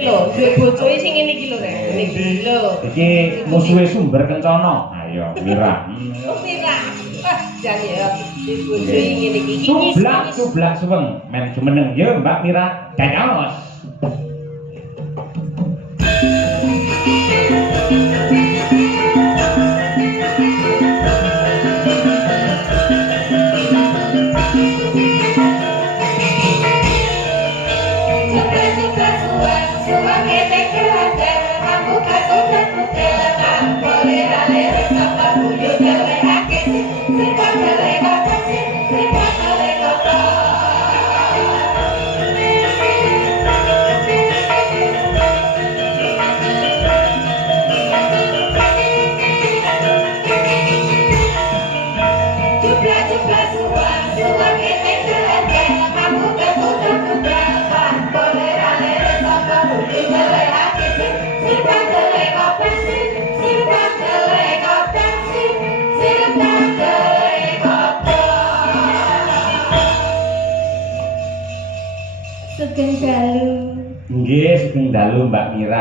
Lho, duwe bojoe sing ngene iki lho rek. Niki lho. Iki musuhe sumber kencana. Ayo, Mira. Oh, Mira. Wah, jan ya. Bojoe ngene iki. Cublak suweng. Men jumeneng yo Mbak Mira. Dados. Sugeng dalu. Nggih, sugeng dalu Mbak Mira.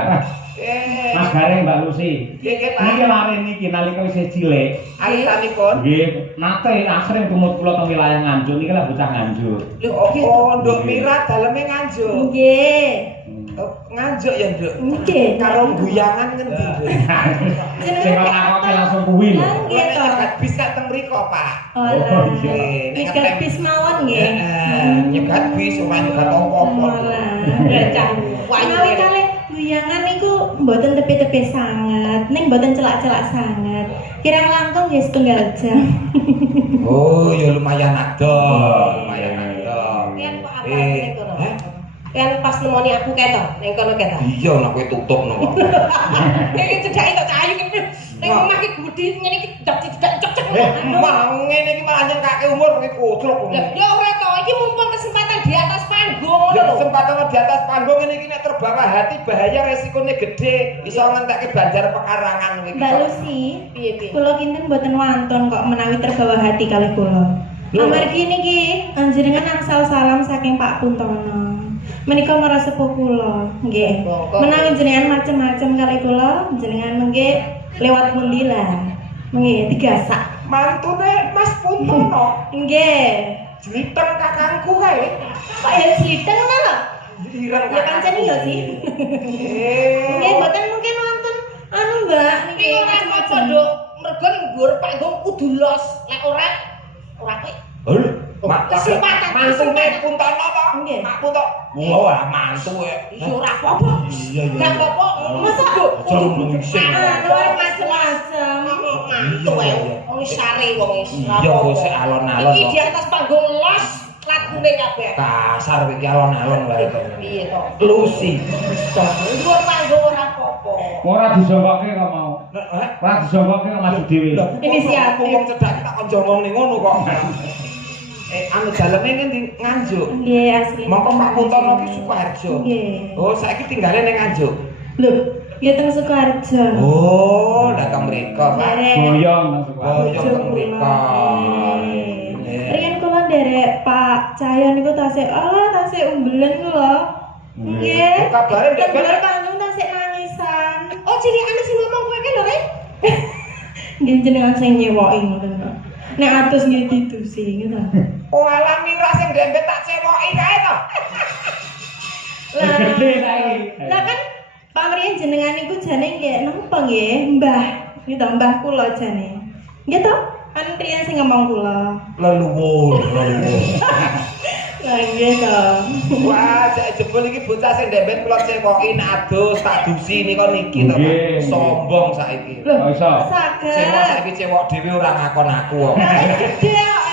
Mas Gareng Mbak Lucy. Nggih, Pak. Niki larin niki nalika isih cilik. Alitanipun. Nggih, nate asring tumut kula teng wilayah Nganjuk niki lah bocah Nganjuk. Lho, oh, Nduk Mira daleme Nganjuk. Nggih. Nganjuk ya, Nduk. Nggih. Karo guyangan ngendi, Nduk? Sing takoke langsung kuwi lho. Nggih to. Nyegat bis kan teng mriko, Pak. Oh, iya. nyegat bis mawon nggih. Nyegat bis ora nyegat apa-apa. Cah Menawi kalih guyangan niku mboten tepi-tepi sanget, ning mboten celak-celak sanget. Kirang langkung nggih setunggal jam. Oh, ya lumayan ado, lumayan ado. Ken kok apa ning kono? Ken pas nemoni aku keto, ning kono keto. Iya, nek kowe tutup no kok. Iki cedhake kok cahayu kene. Ning omah iki gedhi ngene iki cedak cocok. Mah ngene iki malah nyengkake umur kowe kucluk. Ya ora to, iki mumpung kesempatan di atas panggung Ya lho. kesempatan di atas panggung ini nek terbawa hati bahaya resikonya gede iso ngentekke banjar pekarangan iki. Mbak Lucy, Piye-piye? kula kinten mboten wantun kok menawi terbawa hati kalih kula. Amargi niki panjenengan angsal salam saking Pak Puntono. Menika marang sepuh kula, nggih. Menawi jenengan macem-macem kalih kula, jenengan mengke lewat pundi lah. Nggih, digasak. Mantune Mas Puntono, Nggih. jliteng kakangku kae. Kok ya sliteng lho? Ireng Ya pancen iya sih. Nggih, mboten mungkin wonten anu Mbak Iki ora apa-apa, Nduk. Mergo ning dhuwur panggung kudu los. Lek ora kowe. Hul, Kesempatan. mantune Puntono to? Nggih. Pak Puntono. Wah, mantu e. Iki ora apa-apa. Iya, iya. Gak apa-apa. Masa Aja ngomong sing. anu macem-macem. Mantu ae. Wong sare wong wis. Iya, wis alon-alon. Iki di atas panggung los lagune kabeh. Kasar iki alon-alon wae to. Piye to? Lucy. Dhuwur panggung ora apa-apa. Ora disongkoke kok mau. Heh. Ora disongkoke kok maju dhewe. Inisiatif. Wong cedak tak kon jongong ning ngono kok. Anu daleme ngendi Nganjuk. Nggih, asli. Mongko Pak Puntono ki Sukoharjo. Nggih. Oh, saiki tinggale ning Nganjuk. Lho, ya teng Sukoharjo. Oh, datang mriko, Pak. Boyong masuk. Boyong teng mriko. Riyen kula nderek Pak Cahyo niku tasih umbelen kula. Nggih. Kabare ndek Kabare panggung tasih nangisan. Oh, cilikane sing ngomong kowe ki lho, Rek. Nggih jenengan sing nyewoki ngoten kok. Nek atus nggih didusi ngono. Oh, ala Mira sing dempet tak cewoki kae to. Gede saiki. Lah kan pamrih jenengan niku jane nggih napa nggih, Mbah. Gitu Mbah kula jane. Nggih to? Kan priyen sing ngomong kula. Leluhur. Lah nggih to. Wah, cek jebul iki bocah sing dempet kula cewoki nek adus tak dusi nika niki to, Pak. Nggih. Sombong saiki. Loh, Oh, iso. saged. Cewek saiki cewek dhewe ora ngakon aku kok. Gede kok.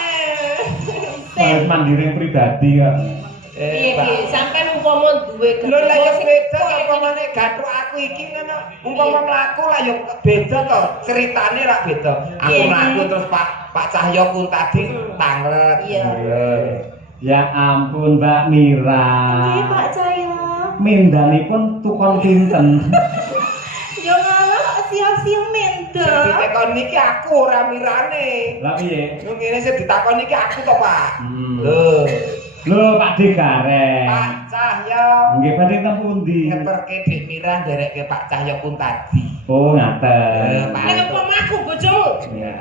Wis mandiri pribadi kok. Piye-piye sampean umpama duwe Lho lah ya beda to umpamane gathuk aku iki ngono. Umpama mlaku lah ya beda to. Ceritane ra beda. Aku Iya. mlaku terus Pak Cahyo kun tadi tanglet. Iya. Ya ampun Mbak Mira. Nggih Pak Cahyo. Mindanipun tukon pinten. Yo ngono kok sia-sia mendel. Ditakon niki aku ora Mirane. Lah piye? Lu ngene sing ditakon niki aku to, Pak. Hmm. Lho. Lho Pak De gareng. Pak Cahyo. Nggih badhe teng pundi? Ngeterke Dik Mira nderekke Pak Cahyo pun tadi. Oh ngaten. Nek apa mlaku bojomu? Ya.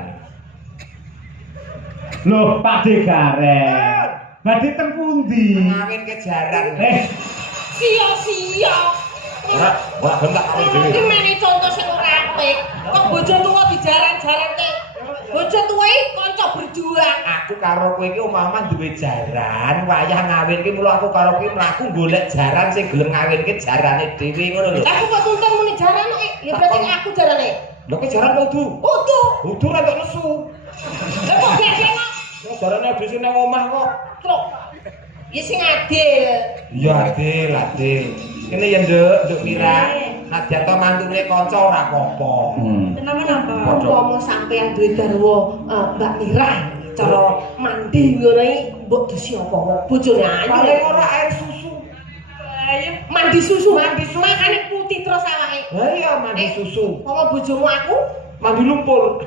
Lho Pak De gareng. Badhe teng pundi? Ngawin kejaran. Sia-sia. Ora bentak karo dhewe. Iki meni contoh sing ora apik. Kok bojo tuwa dijaran-jarane. Bojo tuwa iki kanca berjuang. Aku karo kowe iki umpama duwe jaran, wayah ngawinke mula aku karo kowe mlaku golek jaran sing gelem ngawinke jarane dhewe ngono lho. Lah aku kok tuntun muni jaran kok. Ya berarti aku jarane. Lho kowe jaran kudu. Kudu. Kudu ra kok nesu. Lah kok biasane Ya jarane dhisik nang omah kok. truk. Ya sing adil. Iya adil, adil. Kene ya Nduk Mira. Nadyan to mantune kanca ora apa-apa. Kenapa? Umpama sampean duwe garwa Mbak Mira cara mandi ngono iki mbok dusi apa bojone ayu. Paling ora air susu. Mandi susu. Makane putih terus awake. Lah iya mandi susu. Umpama bojomu aku Mandi lumpur.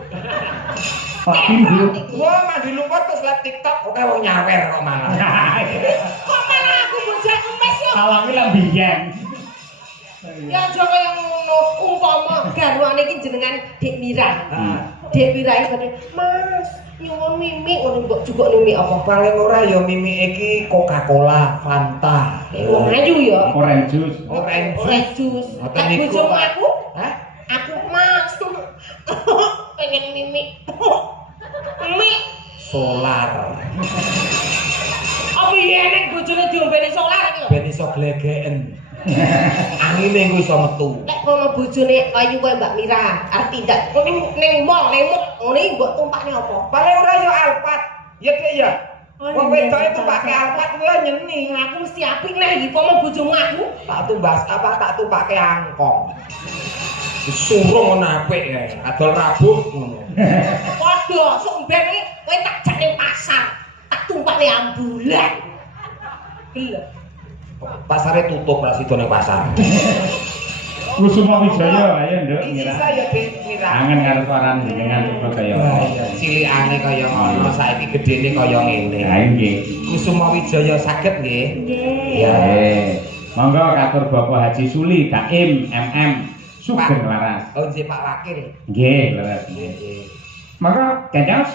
Pak Pindu. Wah, mandi lumpur terus live TikTok oke wong nyawer kok malah. kok malah aku bojoku wis yo. Awake lah biyen. Ya aja kaya ngono. Umpama garwane iki jenengan Dik Mira. Dik Mira iki badhe, "Mas, nyuwun mimi ngono mbok jukuk mimi apa?" Paling ora ya mimi iki Coca-Cola, Fanta. Wong ayu ya. Orange juice. Orange juice. Ngoten Nek niku. bojomu aku, Hah? aku Mas. Pengen mimi. Mimi Solar. apa iya nek bojone diombeni solar iki lho. Ben iso glegeken. Angine iku iso metu. Nek kono bojone ayu koyo Mbak Mira, arep tindak ning mall, ngene iki mbok tumpakne apa? Paling ora ya Alphard. Ya Dek ya. Oh, Wong iya, wedok itu iya. pakai Alphard kuwi nyeni. Aku mesti apik nek iki pomo bojomu aku. Tak tumbas apa tak tumpake angkong. Disurung ngono apik ya. Adol rabuh ngono. Padha sok mben iki kowe tak jak ning pasar, tak tumpakne ambulan. Gelem. Pasare tutup ra sido ning pasar. Kusuma Wijaya ayo Nduk Iki Mira. saya Mira. Kangen karo suaran jenengan kaya Cilikane kaya ngono, saiki gedene kaya ngene. Ha nggih. Kusuma Wijaya saged nggih. Nggih. Ya. Monggo katur Bapak Haji Suli Daim MM Sugeng Laras. Oh nggih Pak Wakil. Nggih, leres. Nggih. Monggo Ganjos.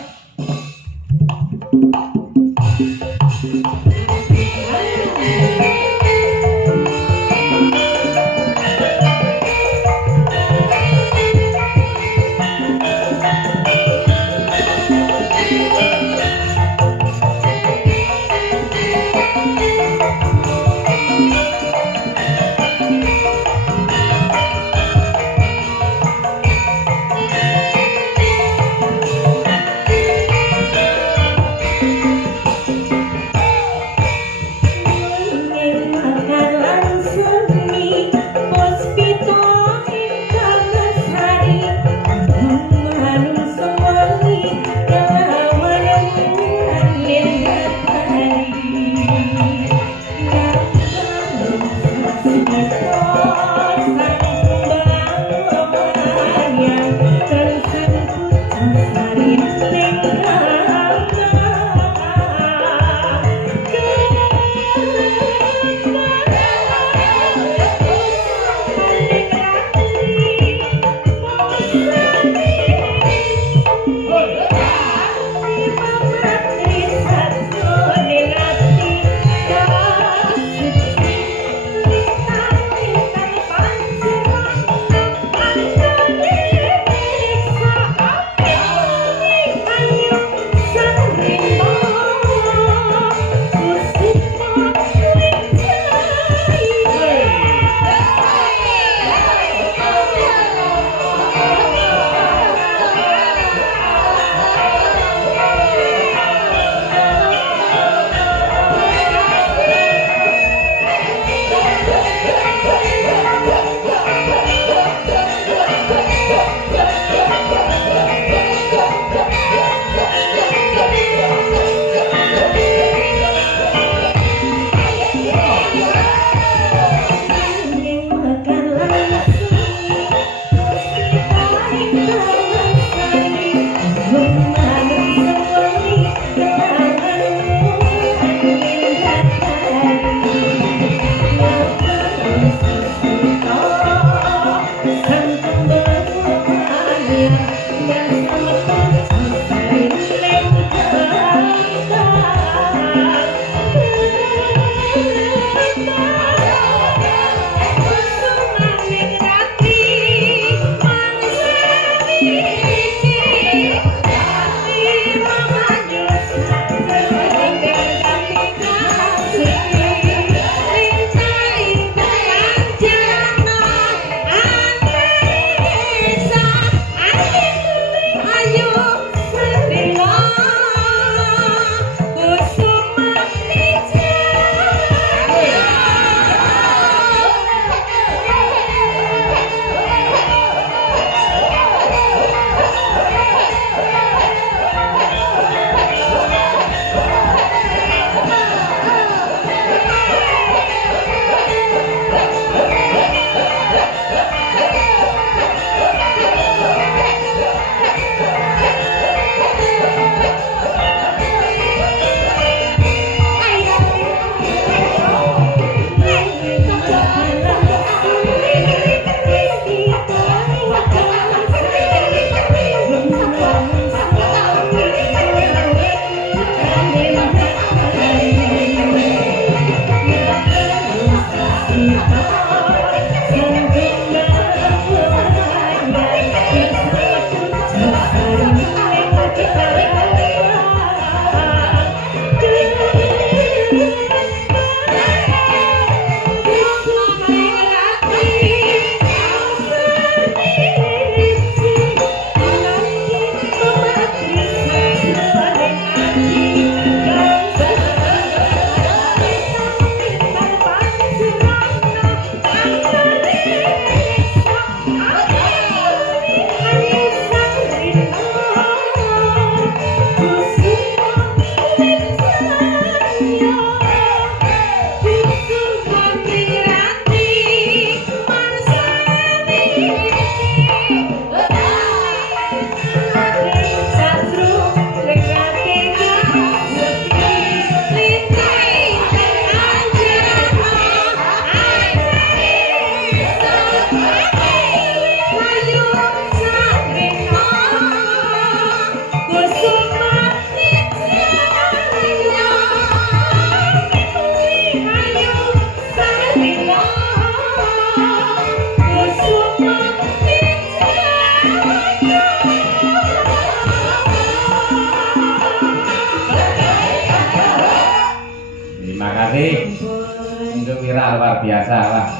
biasa lah.